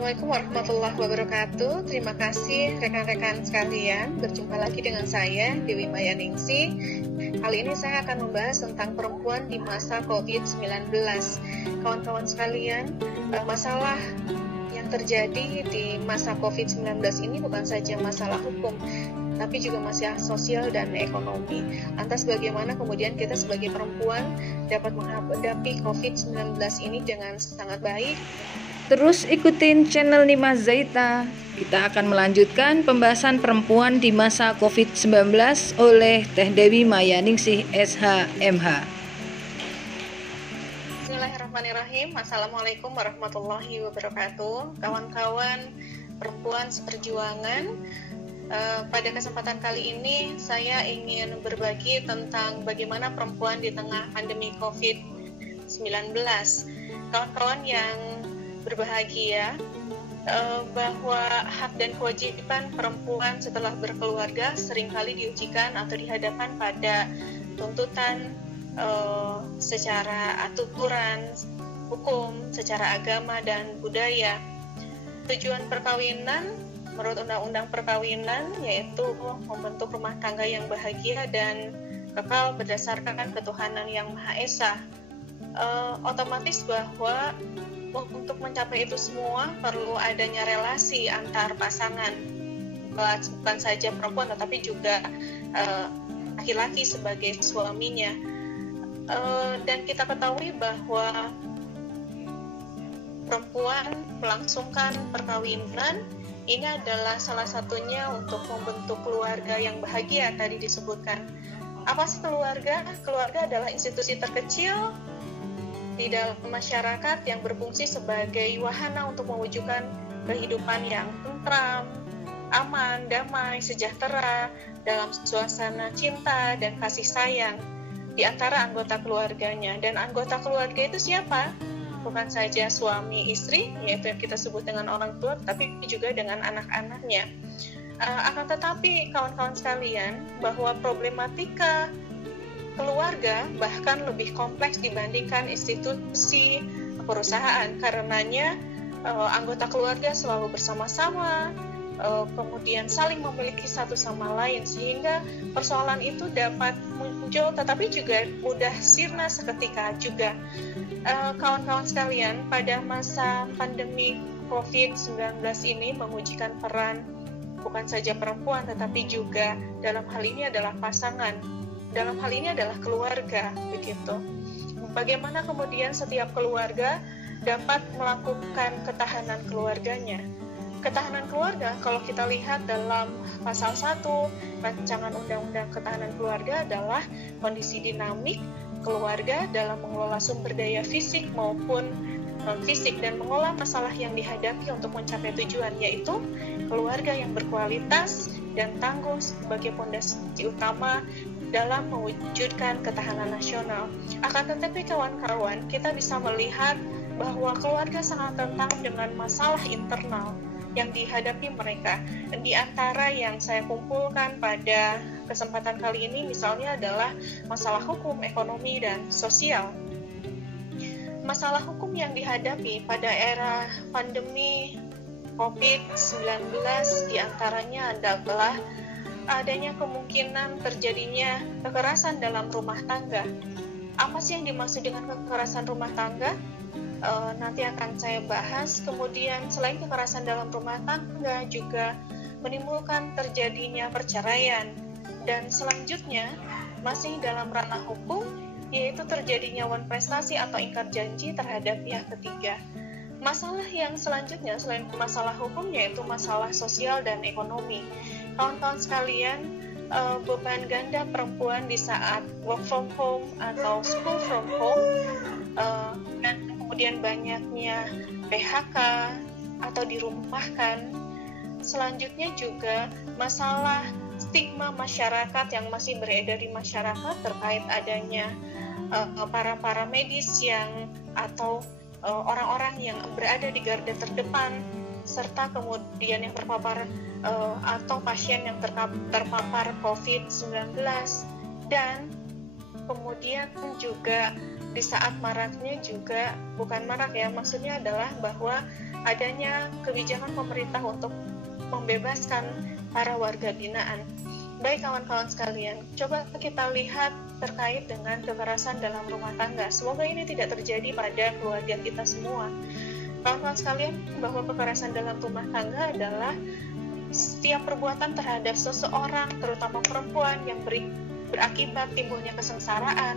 Assalamualaikum warahmatullahi wabarakatuh. Terima kasih rekan-rekan sekalian. Berjumpa lagi dengan saya, Dewi Mayaningsih. Kali ini saya akan membahas tentang perempuan di masa COVID-19. Kawan-kawan sekalian, masalah yang terjadi di masa COVID-19 ini bukan saja masalah hukum, tapi juga masalah sosial dan ekonomi. Lantas bagaimana kemudian kita sebagai perempuan dapat menghadapi COVID-19 ini dengan sangat baik? Terus ikutin channel Nima Zaita. Kita akan melanjutkan pembahasan perempuan di masa COVID-19 oleh Teh Dewi Mayaningsih SH.MH. Bismillahirrahmanirrahim. Assalamualaikum warahmatullahi wabarakatuh. Kawan-kawan perempuan seperjuangan, pada kesempatan kali ini saya ingin berbagi tentang bagaimana perempuan di tengah pandemi COVID-19. Kawan-kawan yang berbahagia, bahwa hak dan kewajiban perempuan setelah berkeluarga seringkali diujikan atau dihadapkan pada tuntutan secara aturan hukum, secara agama dan budaya. Tujuan perkawinan menurut Undang-Undang Perkawinan yaitu membentuk rumah tangga yang bahagia dan kekal berdasarkan ketuhanan yang Maha Esa. Otomatis bahwa untuk mencapai itu semua perlu adanya relasi antar pasangan, bukan saja perempuan tetapi juga laki-laki sebagai suaminya. Dan kita ketahui bahwa perempuan melangsungkan perkawinan ini adalah salah satunya untuk membentuk keluarga yang bahagia. Tadi disebutkan, apa sih keluarga? Keluarga adalah institusi terkecil di dalam masyarakat yang berfungsi sebagai wahana untuk mewujudkan kehidupan yang tentram, aman, damai, sejahtera dalam suasana cinta dan kasih sayang di antara anggota keluarganya. Dan anggota keluarga itu siapa? Bukan saja suami istri, yaitu yang kita sebut dengan orang tua, tapi juga dengan anak-anaknya. Akan tetapi kawan-kawan sekalian, bahwa problematika keluarga bahkan lebih kompleks dibandingkan institusi perusahaan. Karenanya anggota keluarga selalu bersama-sama, kemudian saling memiliki satu sama lain, sehingga persoalan itu dapat muncul tetapi juga mudah sirna seketika juga. Kawan-kawan sekalian, pada masa pandemi COVID-19 ini mengujikan peran bukan saja perempuan tetapi juga dalam hal ini adalah pasangan, dalam hal ini adalah keluarga, begitu. Bagaimana kemudian setiap keluarga dapat melakukan ketahanan keluarganya? Ketahanan keluarga, kalau kita lihat dalam pasal 1 Rancangan Undang-Undang Ketahanan Keluarga adalah kondisi dinamik keluarga dalam mengelola sumber daya fisik maupun non-fisik dan mengolah masalah yang dihadapi untuk mencapai tujuan, yaitu keluarga yang berkualitas dan tangguh sebagai fondasi utama dalam mewujudkan ketahanan nasional. Akan tetapi kawan-kawan, kita bisa melihat bahwa keluarga sangat rentan dengan masalah internal yang dihadapi mereka. Dan di antara yang saya kumpulkan pada kesempatan kali ini misalnya adalah masalah hukum, ekonomi, dan sosial. Masalah hukum yang dihadapi pada era pandemi COVID-19 diantaranya adalah adanya kemungkinan terjadinya kekerasan dalam rumah tangga. Apa sih yang dimaksud dengan kekerasan rumah tangga? Nanti akan saya bahas. Kemudian selain kekerasan dalam rumah tangga juga menimbulkan terjadinya perceraian, dan selanjutnya masih dalam ranah hukum yaitu terjadinya wan prestasi atau ingkar janji terhadap pihak ketiga. Masalah yang selanjutnya selain masalah hukum yaitu masalah sosial dan ekonomi. Kawan-kawan sekalian, beban ganda perempuan di saat work from home atau school from home, dan kemudian banyaknya PHK atau dirumahkan. Selanjutnya juga masalah stigma masyarakat yang masih beredar di masyarakat terkait adanya para medis yang atau orang-orang yang berada di garda terdepan, serta kemudian yang terpapar atau pasien yang terpapar COVID-19, dan kemudian juga di saat maraknya juga, bukan marak ya, maksudnya adalah bahwa adanya kebijakan pemerintah untuk membebaskan para warga binaan. Baik kawan-kawan sekalian, coba kita lihat terkait dengan kekerasan dalam rumah tangga. Semoga ini tidak terjadi pada keluarga kita semua. Kawan-kawan sekalian, bahwa kekerasan dalam rumah tangga adalah setiap perbuatan terhadap seseorang, terutama perempuan, yang berakibat timbulnya kesengsaraan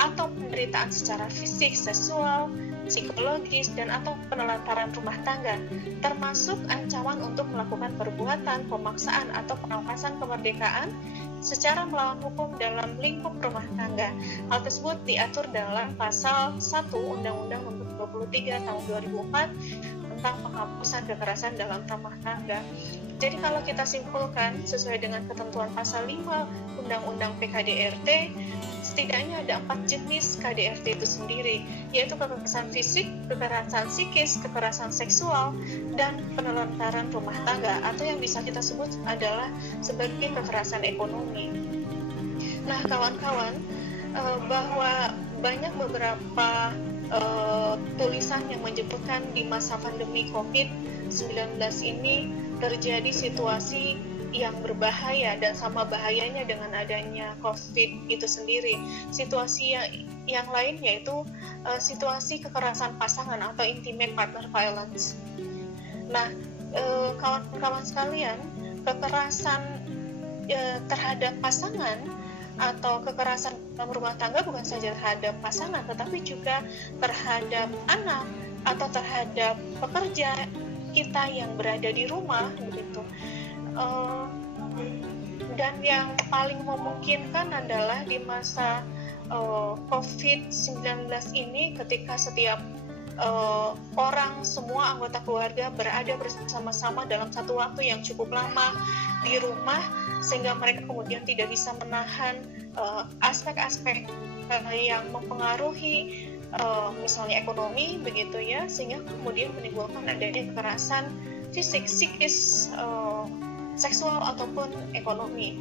atau penderitaan secara fisik, seksual, psikologis, dan atau penelantaran rumah tangga, termasuk ancaman untuk melakukan perbuatan, pemaksaan, atau perampasan kemerdekaan secara melawan hukum dalam lingkup rumah tangga. Hal tersebut diatur dalam pasal 1 Undang-Undang Nomor 23 Tahun 2004 tentang penghapusan kekerasan dalam rumah tangga. Jadi kalau kita simpulkan sesuai dengan ketentuan pasal 5 Undang-Undang PKDRT, setidaknya ada 4 jenis KDRT itu sendiri, yaitu kekerasan fisik, kekerasan psikis, kekerasan seksual, dan penelantaran rumah tangga, atau yang bisa kita sebut adalah sebagai kekerasan ekonomi. Nah, kawan-kawan, bahwa banyak beberapa tulisan yang menyebutkan di masa pandemi COVID-19 ini terjadi situasi yang berbahaya, dan sama bahayanya dengan adanya COVID itu sendiri. Situasi yang lain yaitu situasi kekerasan pasangan atau intimate partner violence. Nah, kawan-kawan sekalian, kekerasan terhadap pasangan atau kekerasan dalam rumah tangga bukan saja terhadap pasangan, tetapi juga terhadap anak atau terhadap pekerja kita yang berada di rumah, begitu. Dan yang paling memungkinkan adalah di masa COVID-19 ini, ketika setiap orang, semua anggota keluarga berada bersama-sama dalam satu waktu yang cukup lama di rumah, sehingga mereka kemudian tidak bisa menahan aspek-aspek yang mempengaruhi misalnya ekonomi, begitu ya, sehingga kemudian menimbulkan adanya kekerasan fisik, psikis, seksual ataupun ekonomi.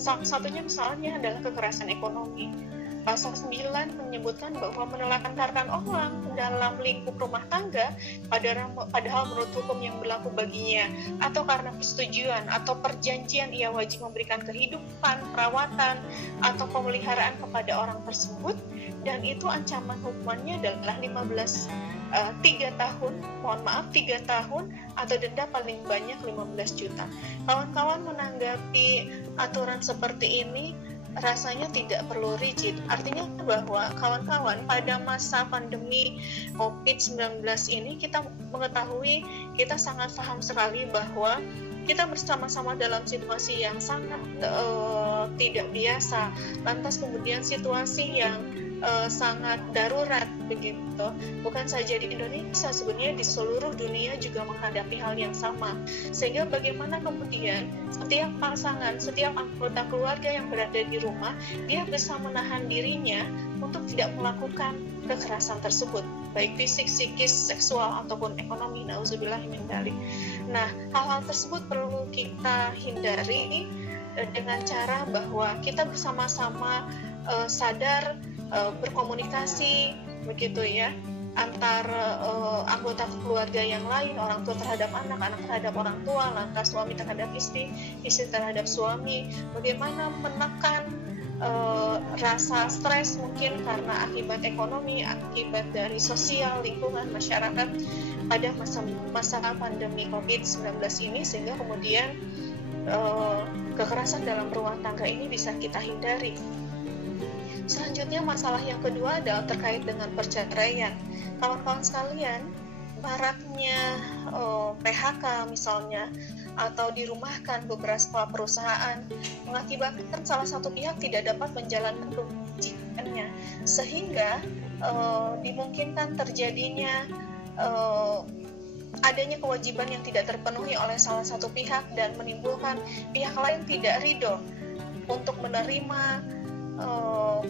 Salah satunya misalnya adalah kekerasan ekonomi. Pasal 9 menyebutkan bahwa menelantarkan orang dalam lingkup rumah tangga padahal menurut hukum yang berlaku baginya, atau karena persetujuan atau perjanjian ia wajib memberikan kehidupan, perawatan, atau pemeliharaan kepada orang tersebut, dan itu ancaman hukumannya adalah 3 tahun atau denda paling banyak 15 juta. Kawan-kawan menanggapi aturan seperti ini rasanya tidak perlu rigid. Artinya bahwa kawan-kawan, pada masa pandemi COVID-19 ini kita mengetahui, kita sangat paham sekali bahwa kita bersama-sama dalam situasi yang sangat tidak biasa. Lantas kemudian situasi yang sangat darurat, begitu. Bukan saja di Indonesia, sebenarnya di seluruh dunia juga menghadapi hal yang sama. Sehingga bagaimana kemudian setiap pasangan, setiap anggota keluarga yang berada di rumah, dia bisa menahan dirinya untuk tidak melakukan kekerasan tersebut, baik fisik, psikis, seksual, ataupun ekonomi. Nauzubillah min dzalik. Nah, hal-hal tersebut perlu kita hindari dengan cara bahwa kita bersama-sama sadar, berkomunikasi, begitu ya, antar anggota keluarga yang lain, orang tua terhadap anak, anak terhadap orang tua, lantas suami terhadap istri, istri terhadap suami. Bagaimana menekan rasa stres mungkin karena akibat ekonomi, akibat dari sosial, lingkungan, masyarakat pada masa pandemi COVID-19 ini, sehingga kemudian kekerasan dalam rumah tangga ini bisa kita hindari. Selanjutnya, masalah yang kedua adalah terkait dengan perceraian. Kawan-kawan sekalian, maraknya PHK misalnya, atau dirumahkan beberapa perusahaan, mengakibatkan salah satu pihak tidak dapat menjalankan kewajibannya, sehingga dimungkinkan terjadinya adanya kewajiban yang tidak terpenuhi oleh salah satu pihak, dan menimbulkan pihak lain tidak ridho untuk menerima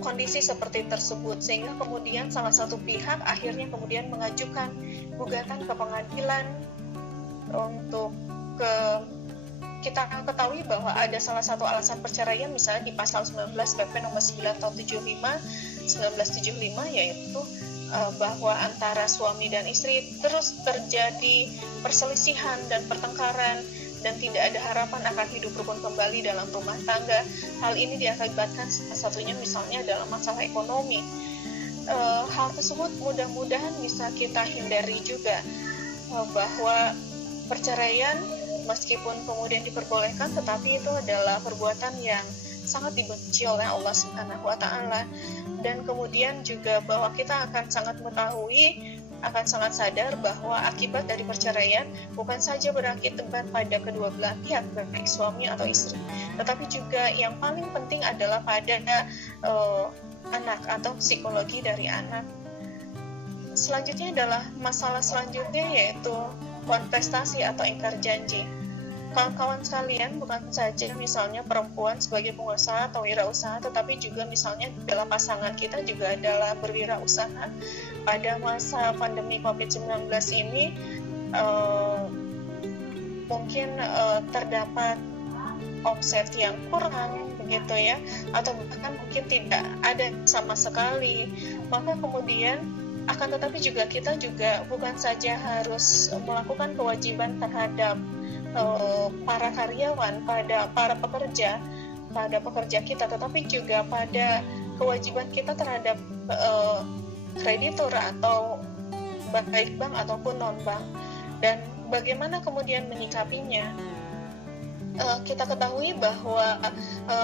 kondisi seperti tersebut, sehingga kemudian salah satu pihak akhirnya kemudian mengajukan gugatan ke pengadilan. Untuk kita ketahui bahwa ada salah satu alasan perceraian misalnya di pasal 19 PP nomor 9 tahun 75 1975, yaitu bahwa antara suami dan istri terus terjadi perselisihan dan pertengkaran dan tidak ada harapan akan hidup rukun kembali dalam rumah tangga. Hal ini diakibatkan salah satunya misalnya dalam masalah ekonomi. Hal tersebut mudah-mudahan bisa kita hindari juga, bahwa perceraian meskipun kemudian diperbolehkan, tetapi itu adalah perbuatan yang sangat dibenci oleh Allah Subhanahu wa Ta'ala. Dan kemudian juga bahwa kita akan sangat mengetahui, akan sangat sadar bahwa akibat dari perceraian bukan saja berakibat pada kedua belah pihak, baik suami atau istri, tetapi juga yang paling penting adalah pada anak atau psikologi dari anak. Selanjutnya adalah masalah selanjutnya, yaitu kontestasi atau ingkar janji. Kawan-kawan sekalian, bukan saja misalnya perempuan sebagai pengusaha atau wirausaha, tetapi juga misalnya adalah pasangan kita juga adalah berwirausaha. Pada masa pandemi COVID-19 ini mungkin terdapat omset yang kurang begitu ya, atau bahkan mungkin tidak ada sama sekali. Maka kemudian akan tetapi juga kita juga bukan saja harus melakukan kewajiban terhadap para karyawan, pada para pekerja, pada pekerja kita, tetapi juga pada kewajiban kita terhadap kreditur atau baik bank ataupun non bank. Dan bagaimana kemudian menyikapinya? Kita ketahui bahwa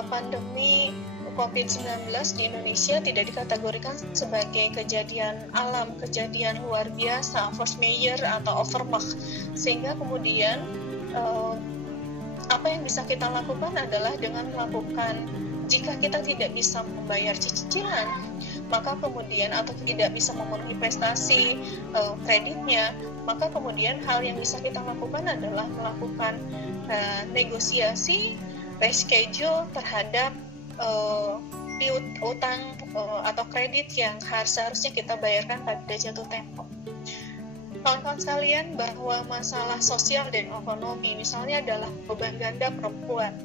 pandemi COVID-19 di Indonesia tidak dikategorikan sebagai kejadian alam, kejadian luar biasa, force majeure atau overmacht, sehingga kemudian apa yang bisa kita lakukan adalah dengan melakukan, jika kita tidak bisa membayar cicilan, maka kemudian atau tidak bisa memenuhi prestasi kreditnya, maka kemudian hal yang bisa kita lakukan adalah melakukan negosiasi reschedule terhadap utang atau kredit yang seharusnya kita bayarkan pada jatuh tempo. Kawan-kawan sekalian, bahwa masalah sosial dan ekonomi misalnya adalah beban ganda perempuan.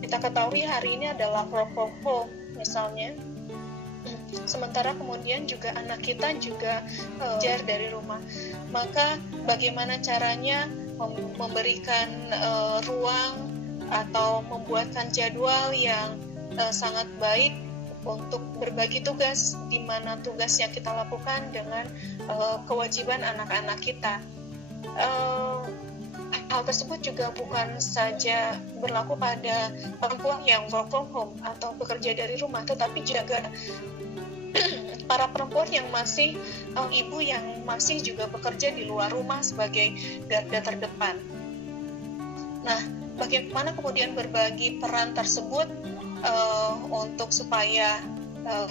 Kita ketahui hari ini adalah work from home misalnya, sementara kemudian juga anak kita juga belajar dari rumah. Maka bagaimana caranya memberikan ruang atau membuatkan jadwal yang sangat baik untuk berbagi tugas, di mana tugas yang kita lakukan dengan kewajiban anak-anak kita. Hal tersebut juga bukan saja berlaku pada perempuan yang work from home atau bekerja dari rumah, tetapi juga para perempuan yang masih ibu yang masih juga bekerja di luar rumah sebagai garda terdepan. Nah, bagaimana kemudian berbagi peran tersebut untuk supaya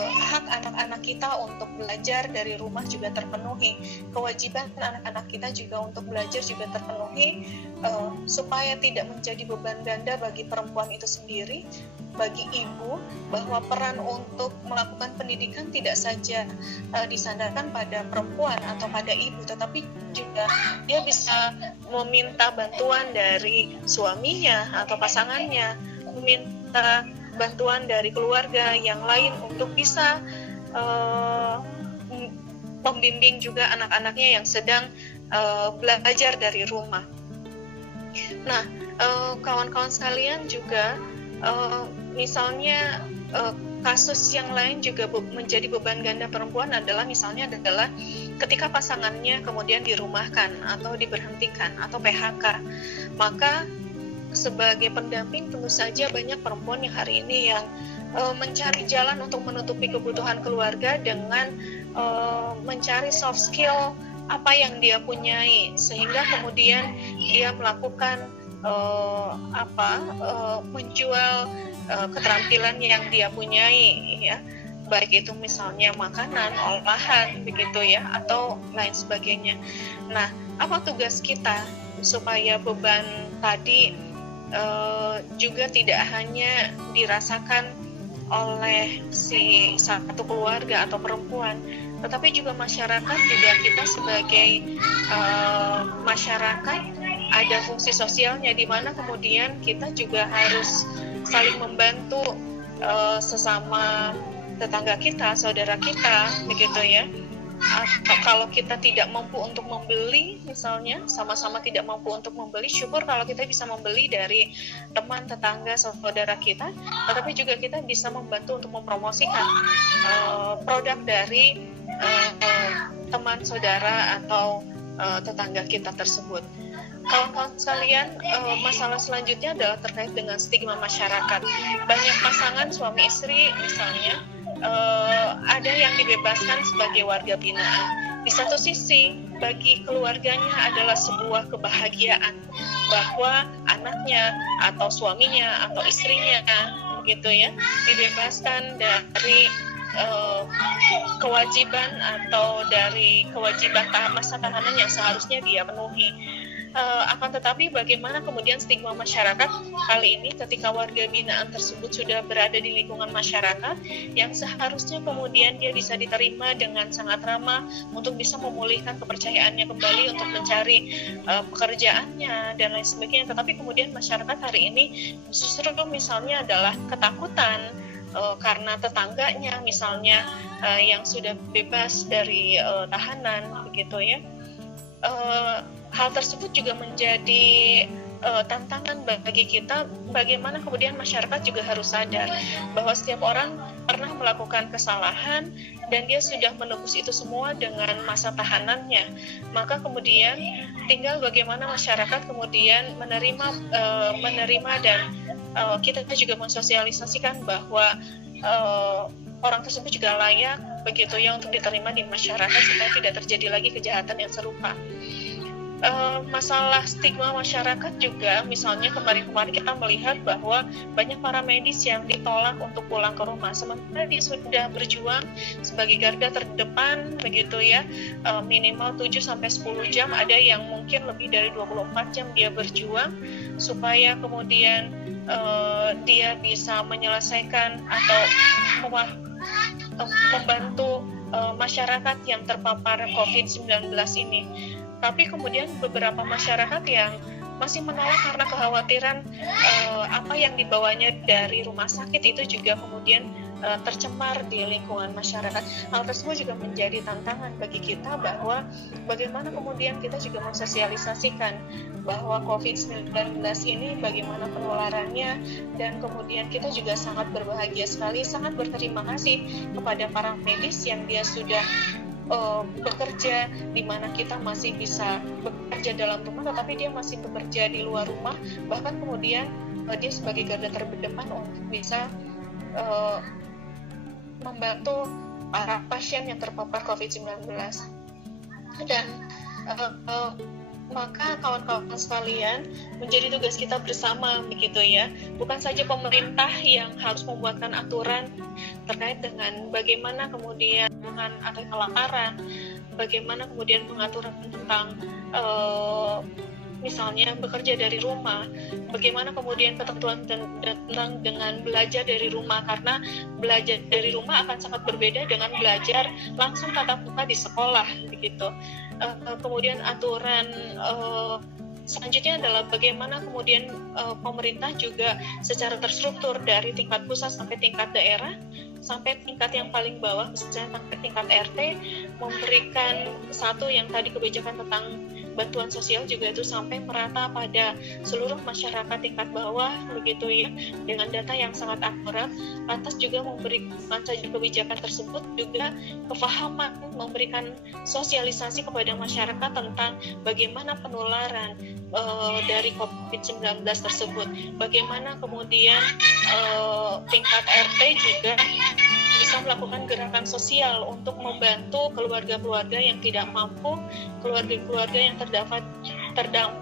hak anak-anak kita untuk belajar dari rumah juga terpenuhi, kewajiban anak-anak kita juga untuk belajar juga terpenuhi, supaya tidak menjadi beban ganda bagi perempuan itu sendiri, bagi ibu, bahwa peran untuk melakukan pendidikan tidak saja disandarkan pada perempuan atau pada ibu, tetapi juga dia bisa meminta bantuan dari suaminya atau pasangannya, meminta bantuan dari keluarga yang lain untuk bisa membimbing juga anak-anaknya yang sedang belajar dari rumah. Nah, kawan-kawan sekalian juga misalnya kasus yang lain juga menjadi beban ganda perempuan adalah misalnya adalah ketika pasangannya kemudian dirumahkan atau diberhentikan atau PHK, maka sebagai pendamping tentu saja banyak perempuan yang hari ini yang mencari jalan untuk menutupi kebutuhan keluarga dengan mencari soft skill apa yang dia punyai, sehingga kemudian dia melakukan menjual keterampilan yang dia punyai, ya, baik itu misalnya makanan, olahan, begitu ya, atau lain sebagainya. Nah, apa tugas kita supaya beban tadi juga tidak hanya dirasakan oleh si satu keluarga atau perempuan, tetapi juga masyarakat, juga kita sebagai masyarakat ada fungsi sosialnya, di mana kemudian kita juga harus saling membantu sesama tetangga kita, saudara kita, begitu ya. Atau kalau kita tidak mampu untuk membeli, misalnya sama-sama tidak mampu untuk membeli, syukur kalau kita bisa membeli dari teman, tetangga, saudara kita, tetapi juga kita bisa membantu untuk mempromosikan produk dari teman, saudara, atau tetangga kita tersebut. Kawan-kawan sekalian, masalah selanjutnya adalah terkait dengan stigma masyarakat. Banyak pasangan suami istri misalnya ada yang dibebaskan sebagai warga binaan. Di satu sisi, bagi keluarganya adalah sebuah kebahagiaan bahwa anaknya atau suaminya atau istrinya gitu ya dibebaskan dari kewajiban atau dari kewajiban masa tahanan yang seharusnya dia penuhi. Akan tetapi bagaimana kemudian stigma masyarakat kali ini ketika warga binaan tersebut sudah berada di lingkungan masyarakat yang seharusnya kemudian dia bisa diterima dengan sangat ramah untuk bisa memulihkan kepercayaannya kembali untuk mencari pekerjaannya dan lain sebagainya, tetapi kemudian masyarakat hari ini justru misalnya adalah ketakutan karena tetangganya misalnya yang sudah bebas dari tahanan begitu ya. Hal tersebut juga menjadi tantangan bagi kita, bagaimana kemudian masyarakat juga harus sadar bahwa setiap orang pernah melakukan kesalahan dan dia sudah menebus itu semua dengan masa tahanannya. Maka kemudian tinggal bagaimana masyarakat kemudian menerima dan kita juga mensosialisasikan bahwa orang tersebut juga layak begitu ya untuk diterima di masyarakat supaya tidak terjadi lagi kejahatan yang serupa. Masalah stigma masyarakat juga, misalnya kemarin-kemarin kita melihat bahwa banyak para medis yang ditolak untuk pulang ke rumah, sementara dia sudah berjuang sebagai garda terdepan begitu ya, minimal 7-10 jam, ada yang mungkin lebih dari 24 jam dia berjuang supaya kemudian dia bisa menyelesaikan atau membantu masyarakat yang terpapar COVID-19 ini. Tapi kemudian beberapa masyarakat yang masih menolak karena kekhawatiran apa yang dibawanya dari rumah sakit itu juga kemudian tercemar di lingkungan masyarakat. Hal tersebut juga menjadi tantangan bagi kita bahwa bagaimana kemudian kita juga mensosialisasikan bahwa COVID-19 ini bagaimana penularannya, dan kemudian kita juga sangat berbahagia sekali, sangat berterima kasih kepada para medis yang dia sudah bekerja di mana kita masih bisa bekerja dalam rumah, tetapi dia masih bekerja di luar rumah, bahkan kemudian dia sebagai garda terdepan untuk bisa membantu para pasien yang terpapar COVID-19. Dan maka kawan-kawan sekalian, menjadi tugas kita bersama begitu ya, bukan saja pemerintah yang harus membuatkan aturan terkait dengan bagaimana kemudian atau kelaparan, bagaimana kemudian pengaturan tentang misalnya bekerja dari rumah, bagaimana kemudian ketentuan tentang dengan belajar dari rumah, karena belajar dari rumah akan sangat berbeda dengan belajar langsung tatap muka di sekolah begitu. Kemudian aturan selanjutnya adalah bagaimana kemudian pemerintah juga secara terstruktur dari tingkat pusat sampai tingkat daerah sampai tingkat yang paling bawah, misalnya sampai tingkat RT, memberikan satu yang tadi kebijakan tentang bantuan sosial juga itu sampai merata pada seluruh masyarakat tingkat bawah begitu ya, dengan data yang sangat akurat. Lantas juga memberikan saja kebijakan tersebut juga kefahaman, memberikan sosialisasi kepada masyarakat tentang bagaimana penularan dari COVID-19 tersebut, bagaimana kemudian tingkat RT juga bisa melakukan gerakan sosial untuk membantu keluarga-keluarga yang tidak mampu, keluarga-keluarga yang terdampak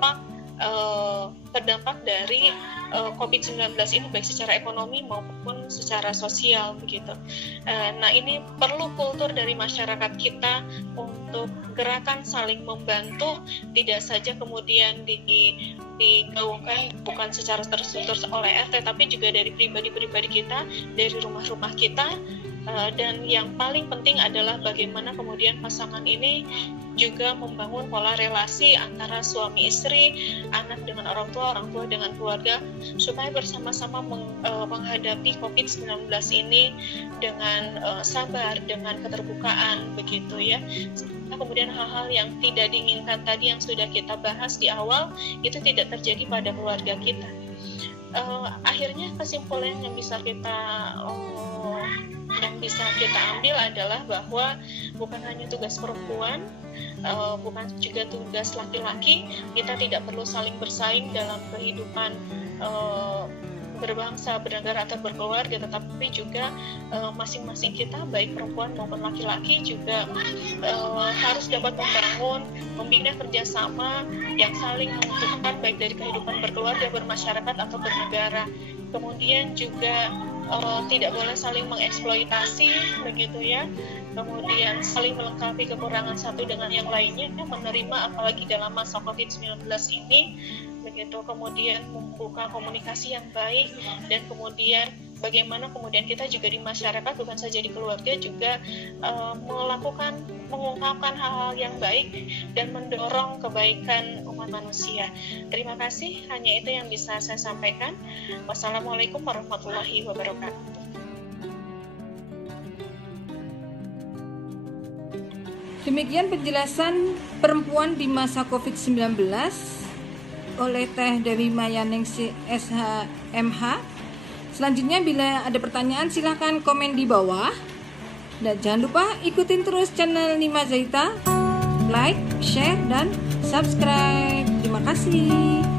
dari COVID-19 ini, baik secara ekonomi maupun secara sosial begitu. Nah, ini perlu kultur dari masyarakat kita untuk gerakan saling membantu, tidak saja kemudian digaungkan bukan secara terstruktur oleh RT, tapi juga dari pribadi-pribadi kita, dari rumah-rumah kita, Dan yang paling penting adalah bagaimana kemudian pasangan ini juga membangun pola relasi antara suami istri, anak dengan orang tua dengan keluarga, supaya bersama-sama menghadapi COVID-19 ini dengan sabar, dengan keterbukaan, begitu ya. Kemudian hal-hal yang tidak diinginkan tadi yang sudah kita bahas di awal itu tidak terjadi pada keluarga kita. Akhirnya kesimpulan yang bisa kita ambil adalah bahwa bukan hanya tugas perempuan, bukan juga tugas laki-laki, kita tidak perlu saling bersaing dalam kehidupan berbangsa, bernegara atau berkeluarga, tetapi juga masing-masing kita, baik perempuan maupun laki-laki, juga harus dapat membina kerjasama yang saling menguntungkan, baik dari kehidupan berkeluarga, bermasyarakat atau bernegara. Kemudian juga tidak boleh saling mengeksploitasi, begitu ya. Kemudian saling melengkapi kekurangan satu dengan yang lainnya, menerima apalagi dalam masa COVID-19 ini, begitu. Kemudian membuka komunikasi yang baik, dan kemudian bagaimana kemudian kita juga di masyarakat, bukan saja di keluarga, juga mengungkapkan hal-hal yang baik dan mendorong kebaikan umat manusia. Terima kasih, hanya itu yang bisa saya sampaikan. Wassalamualaikum warahmatullahi wabarakatuh. Demikian penjelasan perempuan di masa COVID-19 oleh Teh Dewi Mayaningsih SHMH. Selanjutnya bila ada pertanyaan silahkan komen di bawah. Dan jangan lupa ikutin terus channel Nima Zaita, like, share, dan subscribe. Terima kasih.